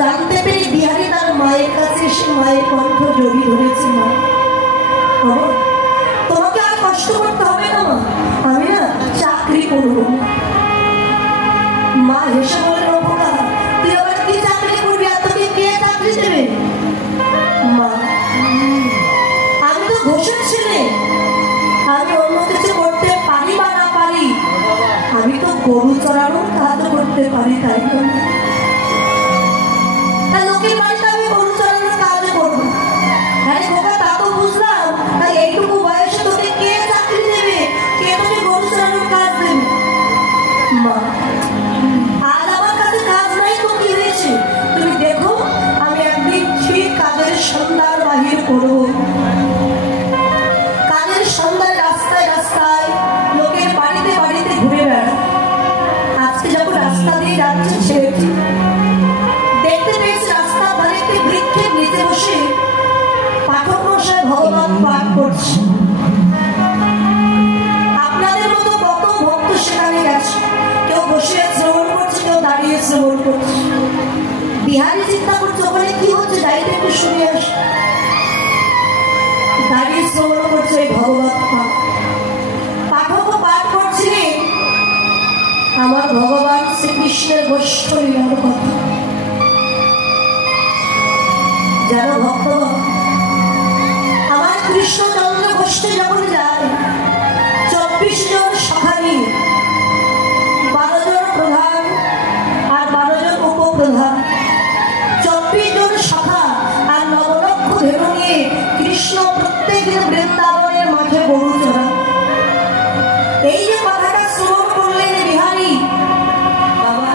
জানতে পেরে বিহারী তার মায়ের কাছে এসে মায়ের কণ্ঠ জড়িয়ে ধরেছে। মা, তোমাকে আর কষ্ট করতে হবে না মা, আমি না চাকরি করবো। মা হেসে বলল, খোকা তুই আবার কি চাকরি করবি, আর তোকে কে চাকরি দেবে? মা, আমি তো ঘোষের ছেলে, আমি অন্য কিছু করতে পারি বা না পারি, আমি তো গরু চড়ানোর কাজ করতে পারি, তাই না লোকের বাড়িতে আমি গরু চড়ানোর কাজ করবো। আরে খোকা তা তো বুঝলাম, তাই এইটুকু বয়সে তোকে কে চাকরি দেবে, কে তোকে গরু চড়ানোর কাজ দেবে? মা, আজ আমার কাছে কাজ নাই তো কি হয়েছে, তুমি দেখো আমি একদিন ঠিক কাজের সন্ধ্যার বাহির করবো। কাজের সন্ধ্যায় রাস্তায় রাস্তায় লোকের বাড়িতে বাড়িতে ঘুরে বেড়া। আজকে যখন রাস্তা দিয়ে যাচ্ছে ছেলেটি, দেখতে পেয়েছে রাস্তার ধারে একটি বৃক্ষের নিচে বসে পাঠক মশাই ভগবান পাঠ করছে। আপনাদের মতো কত ভক্ত সেখানে গেছে, কেউ বসে শ্রবণ করছে, কেউ দাঁড়িয়ে শ্রবণ করছে। বিহারী চিন্তা করছে ওখানে কি হচ্ছে, যাইতে একটু শুনে আসে। দাঁড়িয়ে শ্রবণ করছে ভগবত পাঠ। পাঠক পাঠ করছিলেন আমার ভগবান শ্রীকৃষ্ণের গোষ্ঠ লীলার কথা। যারা ভক্তগণ আমার কৃষ্ণচন্দ্র গোষ্ঠী যখন যায়, 24 জন সখা নিয়ে 12 জন প্রধান আর 12 জন উপপ্রধান, 24 জন সখা আর 9 লক্ষ ধেনু নিয়ে কৃষ্ণ প্রত্যেক দিন বৃন্দাবনের মাঠে গরু চড়ান। এই যে কথাটা শ্রবণ করলেন বিহারী, বাবা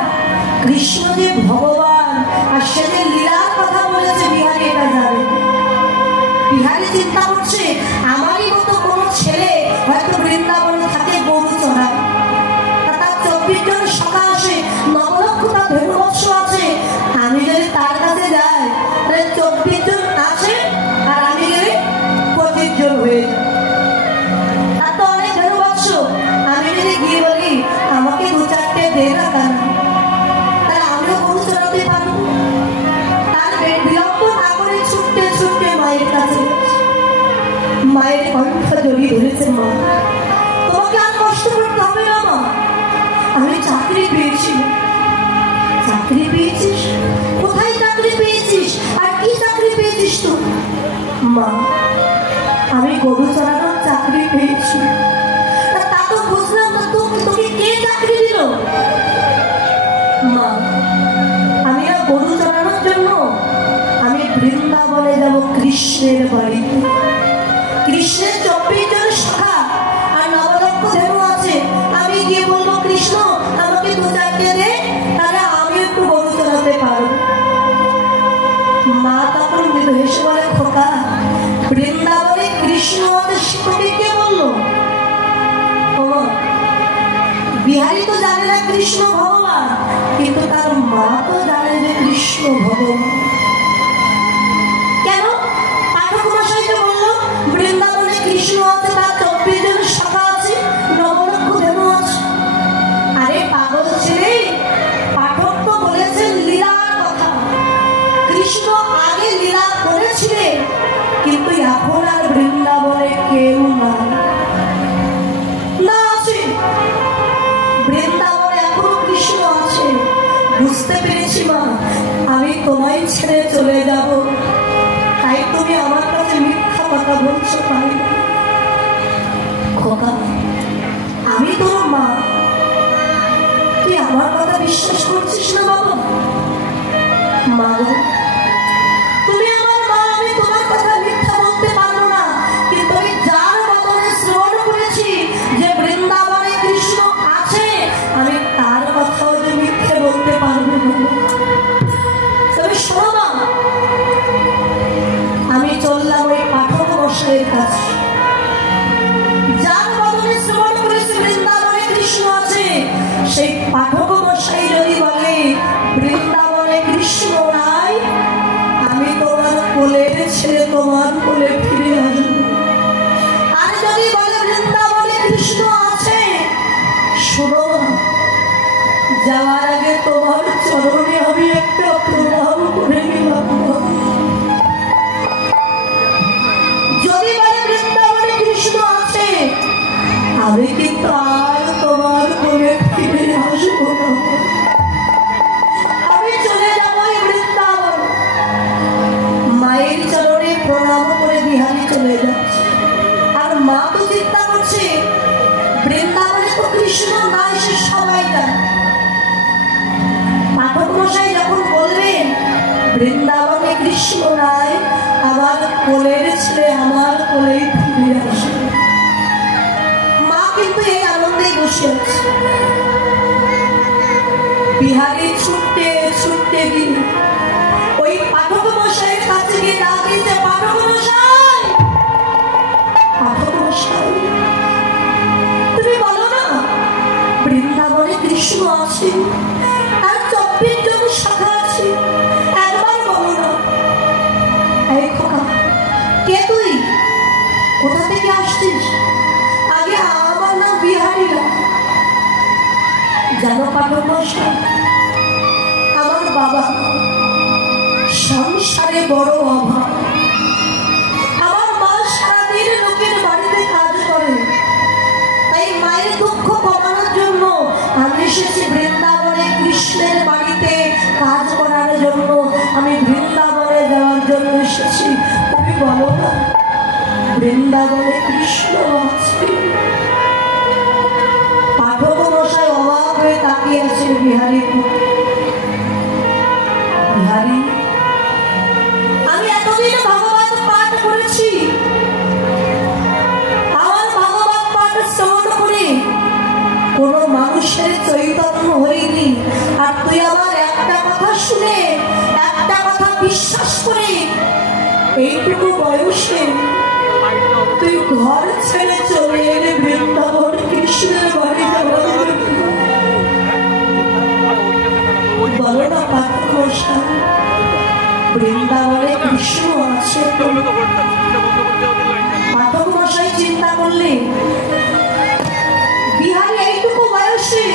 কৃষ্ণ যে ভগবান আর সে যে লীলার কথা বলেছে বিহারী এটা জানে। বিহারী চিন্তা করছে আমারই মতো কোনো ছেলে হয়তো বৃন্দাবনে থাকে গরু চড়ায়, তার 24 জন সখা আসে, 9 লক্ষ তার ধেনুবৎস আছে, আমি যদি তার কাছে যাই তাহলে 24 জন আছে আর আমি গেলে 25 জন হয়ে যায়, তার তো অনেক ধেনুবৎস। আমি যদি গিয়ে বলি আমাকে 2-4টে দে না কেন, তাহলে আমিও গরু চড়াতে পারবো। তার বিলম্ব না করে ছুটতে ছুটতে মায়ের কাছে, মায়ের কণ্ঠ জড়িয়ে ধরেছে। মা, তোমাকে আর কষ্ট করতে হবে না মা, আমি চাকরি পেয়েছি। চাকরি পেয়েছিস? কোথায় চাকরি পেয়েছিস আর কি চাকরি পেয়েছিস তো? মা, আমি গরু চড়ানোর চাকরি পেয়েছি। তা তো বুঝলাম না, তোকে কে চাকরি দিল? মা, আমি না গরু চড়ানোর জন্য আমি বৃন্দাবনে যাব কৃষ্ণের বাড়িতে। কৃষ্ণের 24 জন সখা আর 9 লক্ষ ধেনু আছে, আমি গিয়ে বলবো কৃষ্ণ আমাকে 2-4টে দে, তাহলে আমি একটু গরু চড়াতে পারবো। মা তখন হেসে বলে, খোকা বৃন্দাবনে কৃষ্ণ আছে তোকে কে বললো? বিহারী তো জানে না কৃষ্ণ ভগবান, কিন্তু তার মা তো জানে যে কৃষ্ণ ভগবান। কেন? পাঠক মশাইকে বললো বৃন্দাবনে কৃষ্ণ আছে, তার 24 জন সখা আছে, 9 লক্ষ ধেনু আছে। আরে পাগল ছেলে, পাঠক তো বলেছেন লীলার কথা। কৃষ্ণ আগে লীলা করেছিলেন, কিন্তু এখন আর বৃন্দাবনে কেউ নাই। না আছে বৃন্দাবনে এখনো কৃষ্ণ আছে। বুঝতে পেরেছি মা, আমি তোমায় ছেড়ে চলে যাব, তাই তুমি আমার কাছে মিথ্যা কথা বলছো। তাই খোকা, আমি তোর মা, তুই আমার কথা বিশ্বাস করছিস না বাবা? মা, তুমি আমার মা, আমি তোমার কথা মিথ্যা বলতে পারবো না, কিন্তু আমি যার বদলে শ্রবণ করেছি যে বৃন্দাবনে কৃষ্ণ আছে, আমি তার কথাও যে মিথ্যে বলতে পারবো না। তবে শোনো মা, আমি চললাম ওই পাঠক মশাইয়ের কাছে, যার বদলে শ্রবণ করেছি বৃন্দাবনে কৃষ্ণ আছে। সেই পাঠক মশাই যদি বলে বৃন্দাবনে কৃষ্ণ নাই, আমি তোমার কোলের ছেড়ে তোমার কোলে ফিরে আসবো। আর যদি বলে বৃন্দাবনে কৃষ্ণ আছে, শোনো যাওয়ার আগে তোমার চরণে আমি একটা প্রণাম বৃন্দাবনে কৃষ্ণ নাই, আমার কোলের ছেলে আমার কোলেই ফিরে আসে। মা কিন্তু এই আনন্দে বসে আছে। বিহারি ছুটতে ছুটতে গিয়ে ওই পাঠক মশাইয়ের কাছে গিয়ে ডাক দিতে, পাঠক মশাই, পাঠক মশাই, তুমি বলো না বৃন্দাবনে কৃষ্ণ আছে, আর 24 জন শাখা আছে, একবার বলো না। এই খোকা, কে তুই, কোথা থেকে আসছিস? আগে আমার নাম বিহারি না। জানো পাঠক মশাই, আমার বাবা সংসারে বড় অভাব। আমার মা সারাদিন লোকের বাড়িতে কাজ করে, তাই মায়ের দুঃখ কমানোর জন্য আমি এসেছি বৃন্দাবনে কৃষ্ণের বাড়িতে কাজ করার জন্য। আমি বৃন্দাবনে যাওয়ার জন্য এসেছি। তুমি বলো না বৃন্দাবনে কৃষ্ণ আছে? পাঠক মশাই অবাক হয়ে তাকিয়ে আছেন বিহারি। বিহারি, আমি এতদিন ভাগবত পাঠ করেছি, আমার ভাগবত পাঠ শ্রবণ করে কোন মানুষের চৈতন্য হয়নি, আর তুই আমার একটা কথা শুনে, একটা কথা বিশ্বাস করে এইটুকু বয়সে তুই ঘর ছেড়ে চলে এলে বৃন্দাবন কৃষ্ণের বাড়ি যাওয়ার জন্য। বলো না পাঠক মশাই, বৃন্দাবনে কৃষ্ণ আছে? পাঠক মশাই চিন্তা করলে বিহারি এইটুকু বয়সে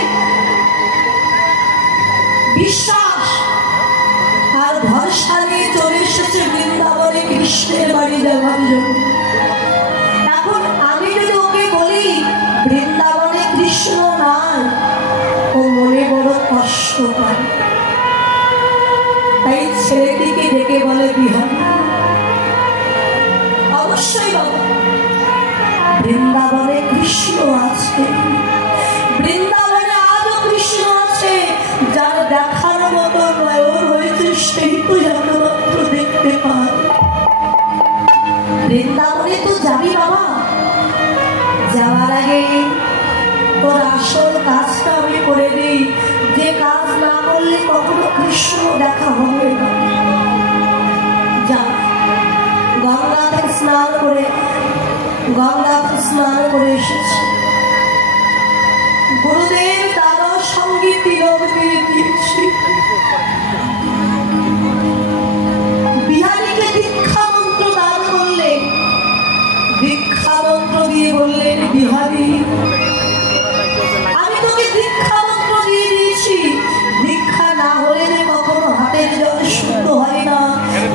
বিশ্বাস আর ভরসা নিয়ে চলে এসেছে বৃন্দাবনে কৃষ্ণের বাড়ি যাওয়ার জন্য। এখন আমি যদি ওকে বলি বৃন্দাবনে কৃষ্ণ নাই, ও মনে বড় কষ্ট পায়। তাই ছেলেটিকে ডেকে বলে, বিহারি, অবশ্যই বাবা বৃন্দাবনে কৃষ্ণ আছে, বৃন্দাবনে আজও কৃষ্ণ আছে। যার দেখার মতো নয়ন হয়েছে সেই তো একমাত্র দেখতে পায়। বৃন্দাবনে তো যাবি বাবা, যাওয়ার আগে তোর আসল কাজটা আমি করে দিই, যে কাজ না করলে কখনো কৃষ্ণ দেখা হবে না। যা, গঙ্গা থেকে স্নান করে এসেছি। গুরুদেব দাদার সঙ্গে তিলক দিয়ে দিয়েছি। বিহারীকে দীক্ষা মন্ত্র দান করলে, দীক্ষা মন্ত্র দিয়ে বললেন, বিহারী, আমি তোকে দীক্ষা মন্ত্র দিয়ে দিয়েছি, দীক্ষা না হলে যে কখনো হাতের জল শুদ্ধ হয় না,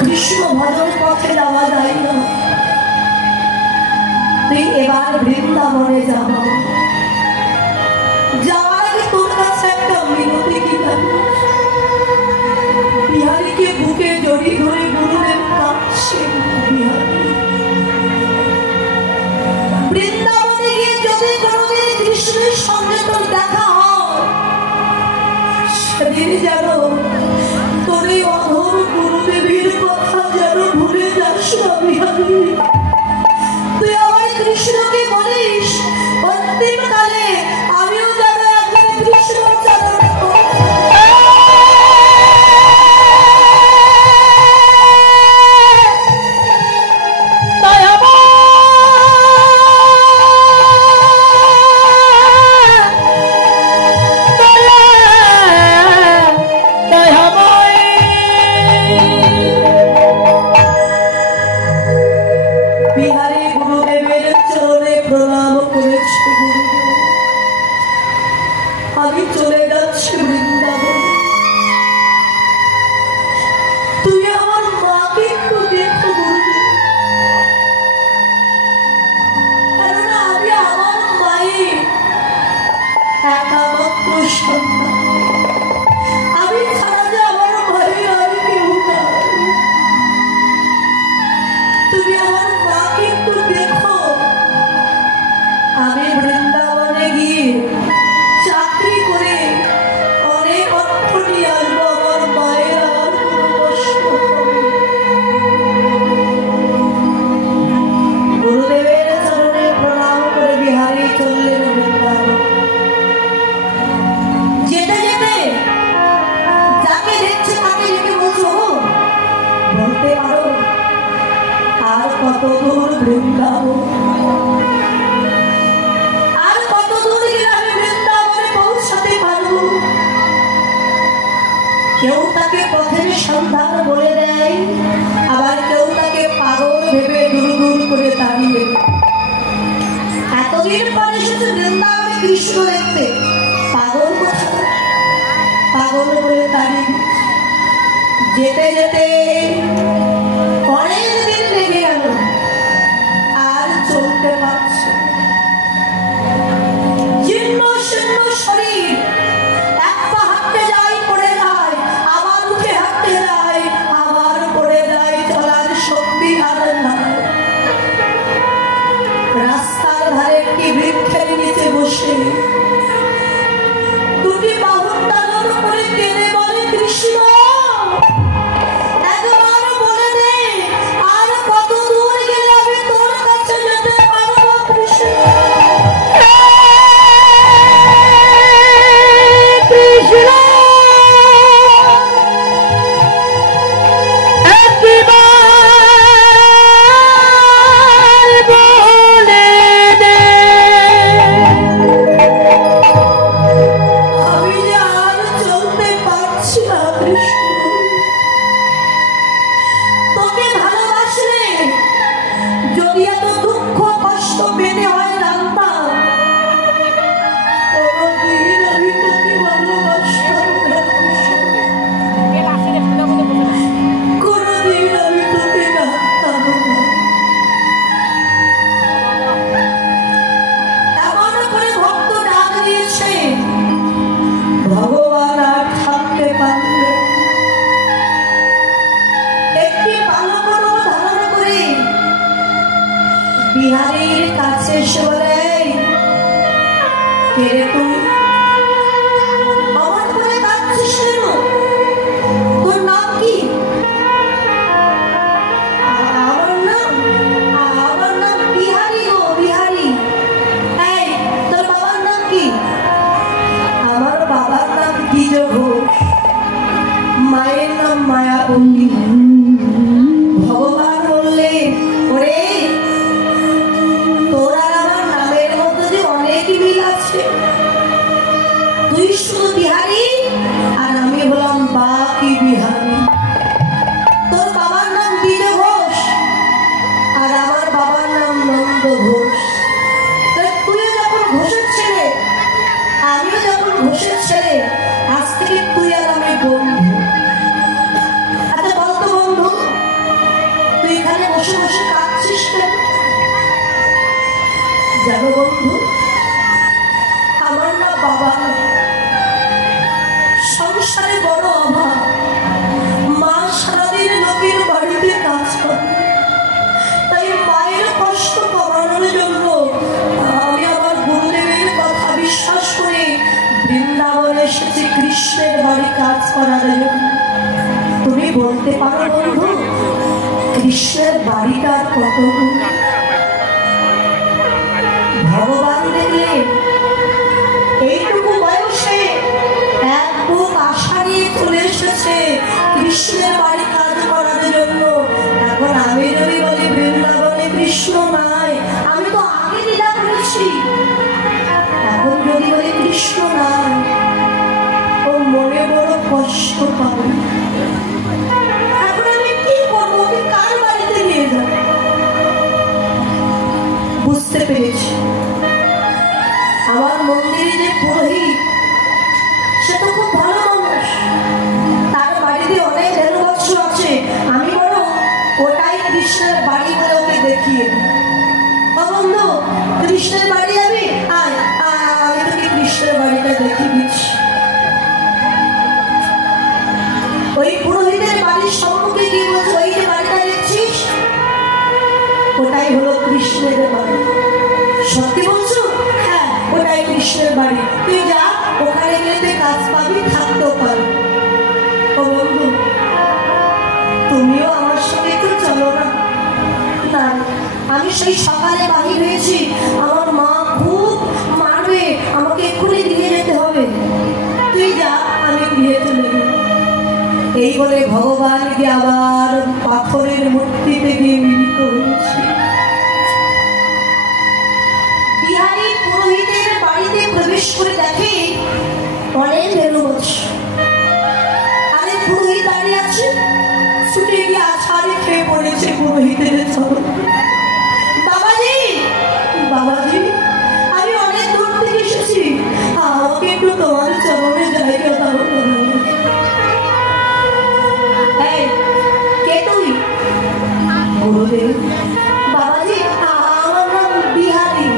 কৃষ্ণ ভজনের পথে যাওয়া যায় না। তুই এবার বৃন্দাবনে যাবো, যাওয়ার আগে তোর কাছে একটা মিনতি কি জানিস? বিহারীকে বুকে জড়িয়ে ধরে গুরুদেব কাঁদছেন। বিহারী, বৃন্দাবনে গিয়ে যদি কোনোদিন কৃষ্ণের সঙ্গে তোর দেখা হয়, সেদিন যেন তোর এই অধম গুরুদেবের কথা যেন ভুলে যাস না। বিহারী, তুই আমার কৃষ্ণকে বলিস অন্তিমকালে আমিও যেন একজন কৃষ্ণ চরণ আর কত দূর বৃন্দাবন, আর কত দূর গেলে আমি বৃন্দাবনে পৌঁছাতে পারবো। কেউ তাকে পথের সন্ধান বলে দেয়, আবার কেউ তাকে পাগল ভেবে দূর দূর করে দাঁড়িয়ে। এতদিন পরে শুধু বৃন্দাবনে কৃষ্ণ দেখতে, পাগল কোথায়, পাগল বলে দাঁড়িয়ে। যেতে যেতে অনেক দিন লেগে গেল, আর চলতে পারছে। জীর্ণ শীর্ণ শরীর, এক পা হাঁটতে যায় পড়ে যায়, আবার উঠে হাঁটতে যায়, আবার পড়ে যায়, চলার শক্তি আর নাই। রাস্তার ধারে একটি বৃক্ষের নিচে বসে দুটি বাহু টানন করে কেঁদে বলে, কৃষ্ণ একবার বলে দে, আর কত দূর গেলে আমি তোর কাছে যেতে পারবো কৃষ্ণ। কৃষ্ণ বিহারীর কাছে এসে বলে, কে রে তুই? অমন করে কাঁদছিস কেন? তোর নাম কি? আমার নাম বিহারী গো, বিহারী। এই তোর বাবার নাম কি? আমার বাবার নাম দ্বিজ ঘোষ, মায়ের নাম মায়াবতী। ভগবান বললে, ওরে তোর আর আমার নামের মধ্যে যে অনেক মিল আছে। তুই শুধু বিহারী আর আমি হলাম বাকি বিহারী। তোর বাবার নাম দ্বিজ ঘোষ আর আমার বাবার নাম নন্দ ঘোষ। তুইও যখন ঘোষের ছেলে, আমিও যখন ঘোষের ছেলে, আজ থেকে তুই আর আমি বন্ধু। আচ্ছা বলতো বন্ধু, তুই এখানে বসে বসে কাঁদছিস কেন? জানো বন্ধু, আমার না বাবা, সংসারে বড় অভাব। মা সারাদিন লোকের বাড়িতে কাজ করে, তাই মায়ের কষ্ট কমানোর জন্য আমি আমার গুরুদেবের কথা বিশ্বাস করে বৃন্দাবনে এসেছি কৃষ্ণের বাড়ি কাজ করার জন্য। তুমি বলতে পারো বন্ধু, কৃষ্ণের বাড়িটা কত? ভগবান দেখলে এইটুকু বয়সে এক বুক আশা নিয়ে চলে এসেছে কৃষ্ণের বাড়ি কাজ করার জন্য। এখন আমি যদি বলি বৃন্দাবনে কৃষ্ণ নাই, আমি তো আগে লীলা করেছি, এখন যদি বলি কৃষ্ণ নাই, ও মনে বড় কষ্ট পাবে। এখন আমি কি করবো, কি কার বাড়িতে নিয়ে যাবো? বুঝতে পেরেছি আমার মন্দিরে যে পুরোহিত, সে তো খুব ভালো মানুষ, তার বাড়িতে অনেক ধেনুবৎস আছে। আমি বরং ওটাই কৃষ্ণের বাড়ি বলে ওকে দেখিয়ে বন্ধু, কৃষ্ণের বাড়ি যাবি? আমি তোকে কৃষ্ণের বাড়িটা দেখিয়ে দিচ্ছি। ওই পুরোহিতের বাড়ির সম্মুখে গিয়ে বলছে, ওই যে বাড়িটা দেখছিস, ওটাই হলো কৃষ্ণের বাড়ি। সত্যি বলছো? হ্যাঁ, ওটাই কৃষ্ণের বাড়ি। তুই যা, ওখানে গেলে কাজ পাবি, থাকতেও পারবি। ও বন্ধু, তুমিও আমার সঙ্গে একটু চলো না? না, আমি সেই সকালে বাহির হয়েছি, আমার মা খুব মারবে, আমাকে এক্ষুনি দিয়ে যেতে হবে। তুই যা, আমি গৃহে চলে যাই। এই বলে ভগবানকে আবার পাথরের মূর্তিতে গিয়ে মিলিত হয়েছে। বিহারী পুরোহিতের বাড়িতে প্রবেশ করে দেখে অনেক বেলুবৎস। আরে পুরোহিত দাঁড়িয়ে আছে, ছুটে গিয়ে আছাড়ে খেয়ে পড়েছে পুরোহিতের চরণ। বাবাজি, বাবাজি, আমি অনেক দূর থেকে এসেছি, আমাকে একটু তোমার চরণে জায়গা দাও। কে তুই? গুরুদেব। বাবাজি, আমার নাম বিহারী,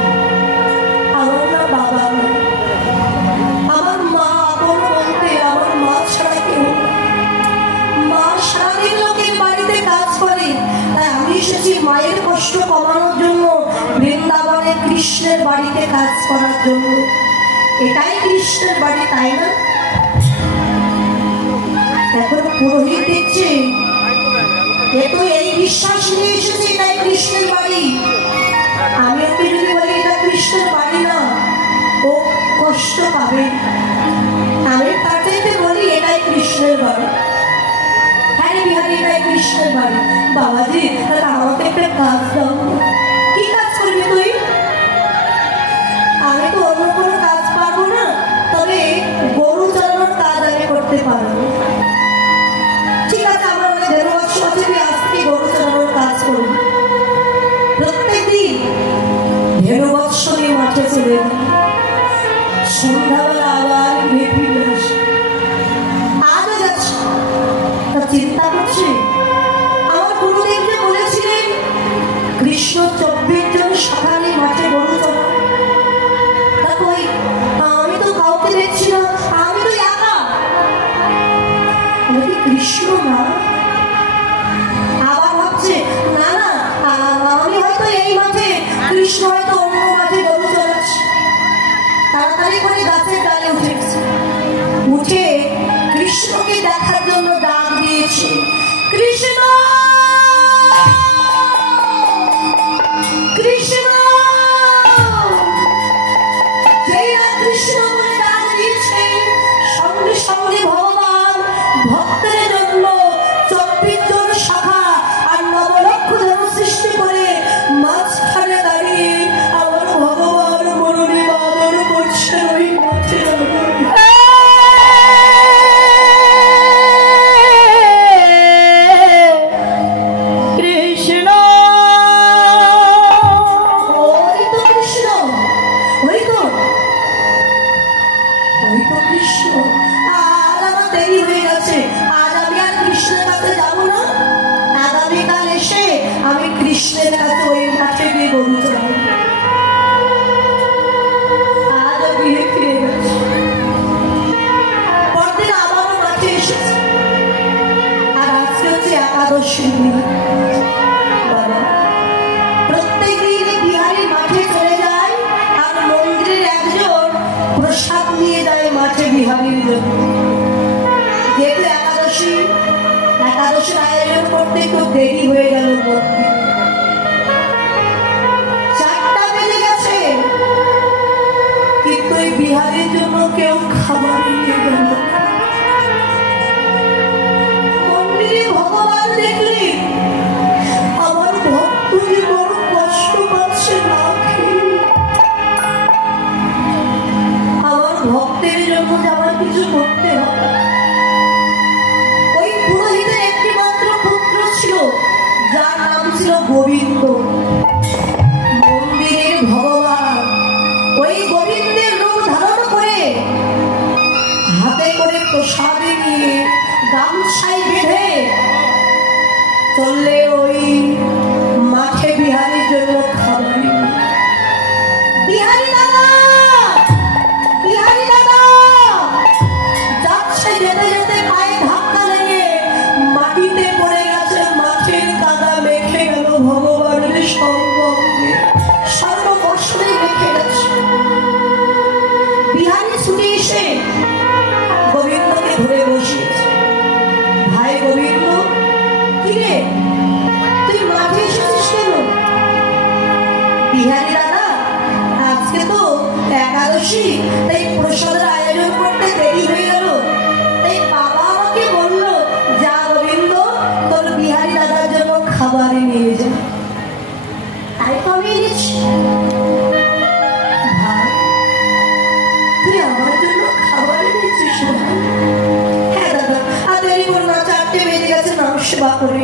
আমার নাম বাবা। আমার মা আপন বলতে আমার মা ছাড়া কেউ। মা সারাদিন লোকের বাড়িতে কাজ করে, তাই আমি এসেছি মায়ের কষ্ট কমানোর জন্য, বৃন্দাবনে কৃষ্ণের বাড়িতে কাজ করার জন্য। এটাই কৃষ্ণের বাড়ি, তাই না? এখন পুরোহিত দেখছে যেহেতু এই বিশ্বাস নিয়ে এসেছে এটাই কৃষ্ণের বাড়ি। আমি ওকে যদি বলি এটা কৃষ্ণের বাড়ি না, ও কষ্ট পাবে। আমি তার চাইতে বলি এটাই কৃষ্ণের বাড়ি। হ্যাঁ বিহারী, এটাই কৃষ্ণের বাড়ি। বাবাজি, তাহলে আমাকে একটা কাজ দাও। কি কাজ করবি তুই? আমি তো অন্য কোনো কাজ পারবো না, তবে গরু চালানোর কাজ আমি করতে পারবো। ঠিক আছে, আমার অনেক দেড়-বছর আছে, তুই আজ থেকে গরু চালানোর কাজ করবি। প্রত্যেকদিন দেড়-বছর মাঠে চলে গেল, সন্ধ্যাবেলা আবার ঘুরে ফিরে আসে। আজও যাচ্ছে, তা চিন্তা করছে আমার গুরুদেব যে বলেছিলেন কৃষ্ণ 24 জন সকালে মাঠে গরু চড়ায়। তা কই, আমি তো কাউকে দেখছি না, আমি তো একা। কৃষ্ণ না? আবার ভাবছে না না, আমি হয়তো এই মাঠে, কৃষ্ণ হয়তো অন্য মাঠে গরু চড়াচ্ছে। তাড়াতাড়ি করে গাছের ডালে উঠেছে, উঠে কৃষ্ণকে দেখার জন্য ডাক দিয়েছে, কৃষ্ণ কৃষ্ণ। যেই না কৃষ্ণ বলে ডাক দিয়েছে, সঙ্গে সঙ্গে ভগবান ভক্তের জন্য 24 জন শাখা আর 9 লক্ষ জন সৃষ্টি করে মাঝখানে দাঁড়িয়ে আমার ভগবান মরণে বাদর করছে ওই মাঠে। কৃষ্ণ, ওই তো কৃষ্ণ, ওই তো কৃষ্ণ। আর আমার দেরি হয়ে গেছে, আজ আমি আর কৃষ্ণের কাছে যাব না। আগামীকাল এসে আমি কৃষ্ণের কাছে ওই মাঠে গিয়ে গরু চড়াবো। আজও গৃহে ফিরে গেছে, পরদিন আবারও মাঠে এসেছে। আর আজকে হচ্ছে একাদশী দিন। বাবা প্রত্যেকদিন বিহারী মাঠে চলে যায়, আর মন্দিরের একজন প্রসাদ নিয়ে যায় মাঠে বিহারীর জন্য। যেহেতু একাদশীর আয়োজন করতে খুব দেরি হয়ে গেল, 4টা বেজে গেছে, কিন্তু এই বিহারীর জন্য কেউ খাবার নিয়ে গেল। মন্দিরে ভগবান দেখলেন আমার ভক্ত যে বড় কষ্ট পাচ্ছে না খেয়ে, আমার ভক্তের জন্য যে আমার কিছু করতে হবে। ওই পুরোহিতের একটি মাত্র পুত্র ছিল, যার নাম ছিল গোবিন্দ। মন্দিরের ভগবান ওই গোবিন্দের রূপ ধারণ করে হাতে করে প্রসাদে নিয়ে গামছায় বেঁধে চললে ওই মাঠে বিহারীর জন্য খাবার। বিহারী দাদা, বিহারী দাদা যাচ্ছে, যেতে যেতে পায়ে ধাক্কা লেগে মাটিতে পড়ে গেছে, মাঠের কাদা মেখে গেল ভগবানের সর্বঙ্গে, সর্ববস্ত্রে মেখে গেছে। বিহারী ছুটে এসে গোবিন্দকে ধরে বসিয়েছে। ভাই গোবিন্দ, কি রে তুই মাঠে গেছে নাম সেবা করে,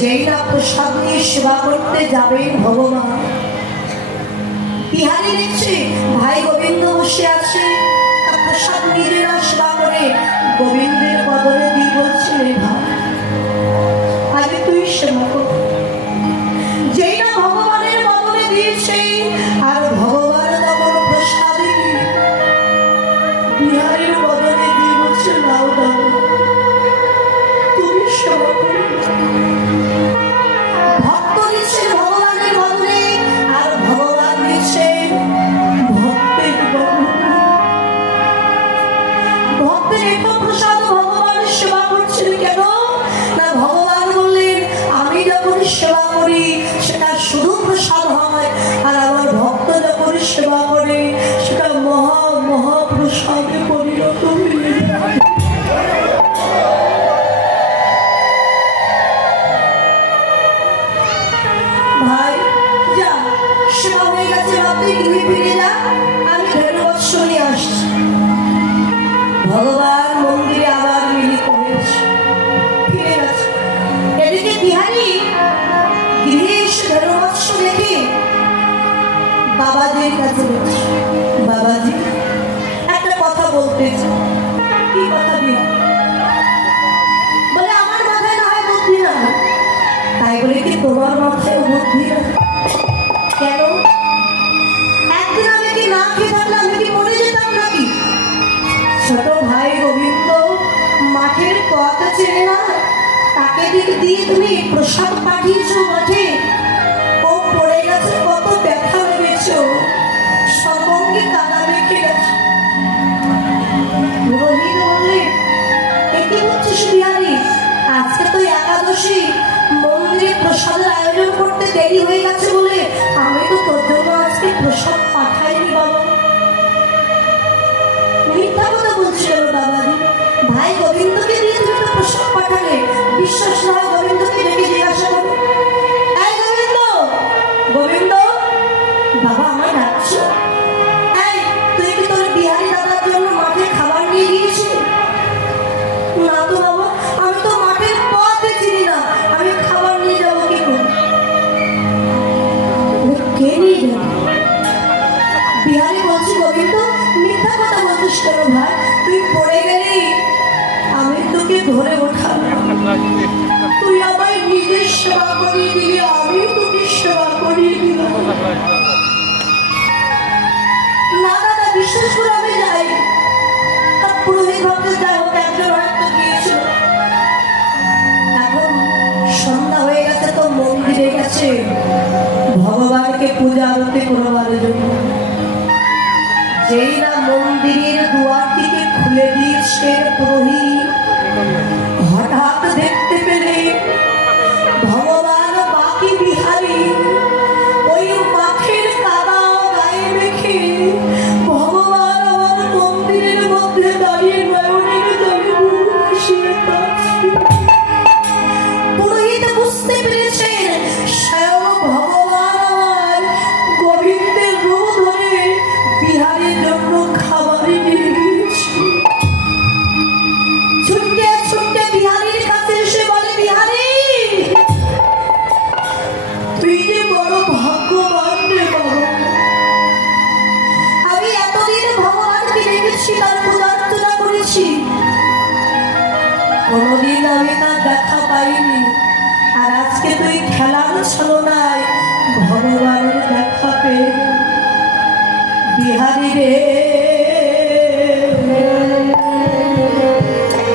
যেই না প্রসাদ নিয়ে সেবা করতে যাবে ভগবান, বিহারী দেখছে ভাই গোবিন্দ বসে আছে, প্রসাদ নিজেরা সেবা করে গোবিন্দের বদলে দিয়ে বলছে রে ভাই আগে তুই সেবা কর। যেই না ভগবানের বদলে দিয়েছে আর ভগবান তখন প্রসাদে বিহারীর বদলে দিয়ে বলছে নাও দাও তুমি সেবা করে। ভক্ত দিচ্ছে ভগবানের বদলে আর ভগবান দিচ্ছে ভক্তের বদলে। ভক্তের এত প্রসাদ ভগবানের সেবা করছেন কেন না ভগবান বললেন আমি যখন সেবা করি সেটা শুধু প্রসাদ হয় আর আমার ভক্ত যখন সেবা করে সেটা মহা মহাপ্রসাদে পরিণত হয়ে যায়। ভাই যা সেবা হয়ে গেছে তুই গৃহে ফিরে যা, আমি ধন্যবৎস নিয়ে আসছি। ভগবান মন্দিরে আবার মিলিত হয়েছে, ফিরে গেছে। এদিকে বিহারী গৃহে এসে ধর্মবৎস দেখে বাবাজির কাছে বলছে বাবাজি একটা কথা বলতে। কি কথা বিহারী? বলে আমার মাথায় না হয় বুদ্ধি না, তাই বলে কি তোমার মাথায় বুদ্ধি না? কেন? একদিন আমি কি না খেয়ে থাকলে আমি কি মরে যেতাম নাকি? ছোট ভাই গোবিন্দ মাঠের পথ চেনে না, তাকে দিয়ে তুমি প্রসাদ পাঠিয়েছ মাঠে, ও পড়ে গেছে, কত ব্যথা লেগেছ, সর্বঙ্গে কাদা মেখে গেছে। পুরোহিত বললে কি হচ্ছিস বিহারী? আজকে তো একাদশী, মন্দিরে প্রসাদের আয়োজন করতে দেরি হয়ে গেছে বলে আমি তো তোর জন্য আজকে প্রসাদ পাঠাইনি বাবা। মিথ্যা কথা বলছিল বাবাজি, ভাই গোবিন্দকে দিয়ে তুমি তো প্রসাদ পাঠালে, বিশ্বাস না হয় গোবিন্দকে ডেকে জিজ্ঞাসা করো। এই গোবিন্দ, গোবিন্দ বাবা আমার ডাকছো? এই তুই কি তোর বিহারী দাদার জন্য মাঠে খাবার নিয়ে গিয়েছিস? না তো বাবা, আমি তো মাঠের পথে চিনি না, আমি খাবার নিয়ে যাবো কি করে? কে নিয়ে যাবে? বিহারী বলছি গোবিন্দ মিথ্যা কথা বলছিস কেন ভাই? তুই পড়ে গেলি, আমি তোকে ধরে ওঠালাম, তুই আমায় নিজের সেবা করিয়ে দিলি, আমি তোকে সেবা করিয়ে দিলাম। না দাদা বিশ্বাস করে আমি যাই। তার পুরোহিত ভাবতে যাই হোক একজন হয়তো গিয়েছিল। এখন সন্ধ্যা হয়ে গেছে তো মন্দিরে গেছে ভগবানকে পূজা আরতি করবার জন্য। যেই না মন্দিরের দুয়ারটিকে খুলে দিয়েছে পুরোহিত, হঠাৎ দেখতে পেলে ভগবান বাকি বিহারী ওই মাঠের কাদা গায়ে রেখে ভগবান আমার মন্দিরের মধ্যে দাঁড়িয়ে নয়নের জলে ভাসিয়ে কাঁদছে। পুরোহিত বুঝতে পেরেছেন স্বয়ং ভগবান আমার গোবিন্দের রূপ ধরে বিহারীর জন্য খাবার নিয়ে গিয়েছে। ছুটতে ছুটতে বিহারীর কাছে এসে বলে বিহারী তুই যে বড় ভাগ্যবান রে বাবা, আমি এতদিন ভগবানকে দেখেছি, তার পূজার্চনা করেছি, কোনদিন আমি তার দেখা পাইনি, আর আজকে তুই খেলার ছলনায় ভগবানের দেখা পেয়ে বিহারী রে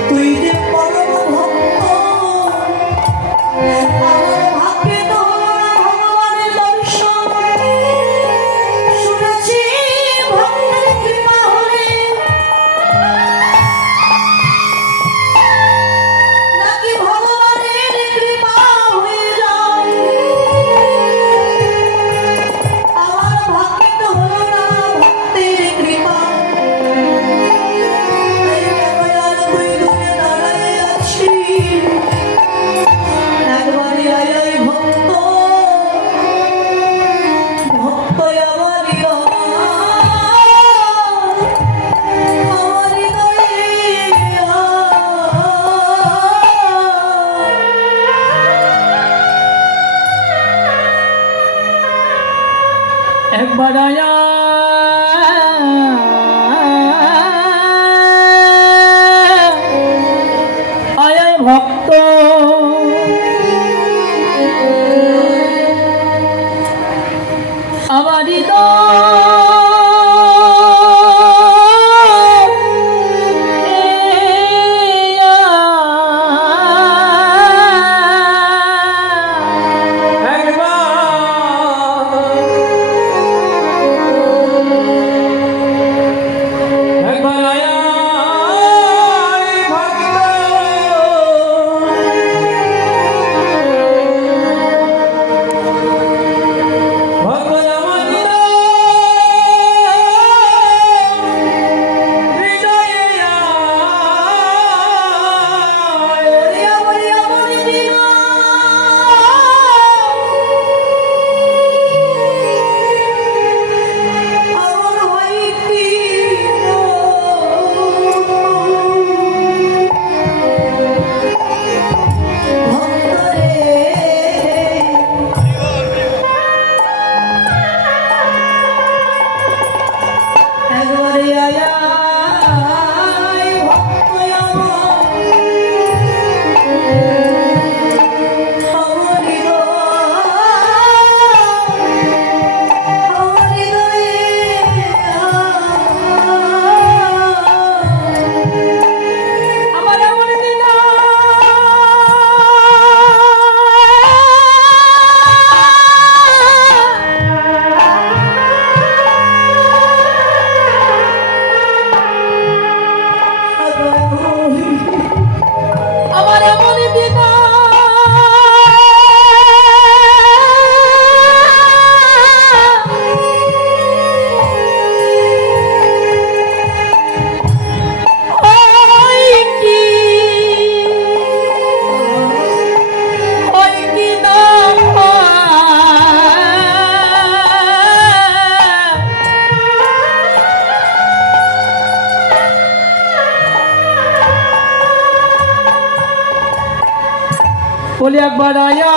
তুই যে পরম ভক্ত, আমার ভাগ্যে তো ভগবানের দর্শন। শুনেছি ভক্তের কৃপা হলে নাকি ভগবানের কৃপা হয়ে যায়, আমার ভাগ্যে তো হলো না ভক্তের কৃপা। একবার আয়া আয় ভক্ত আমারই বলি একবার আয়া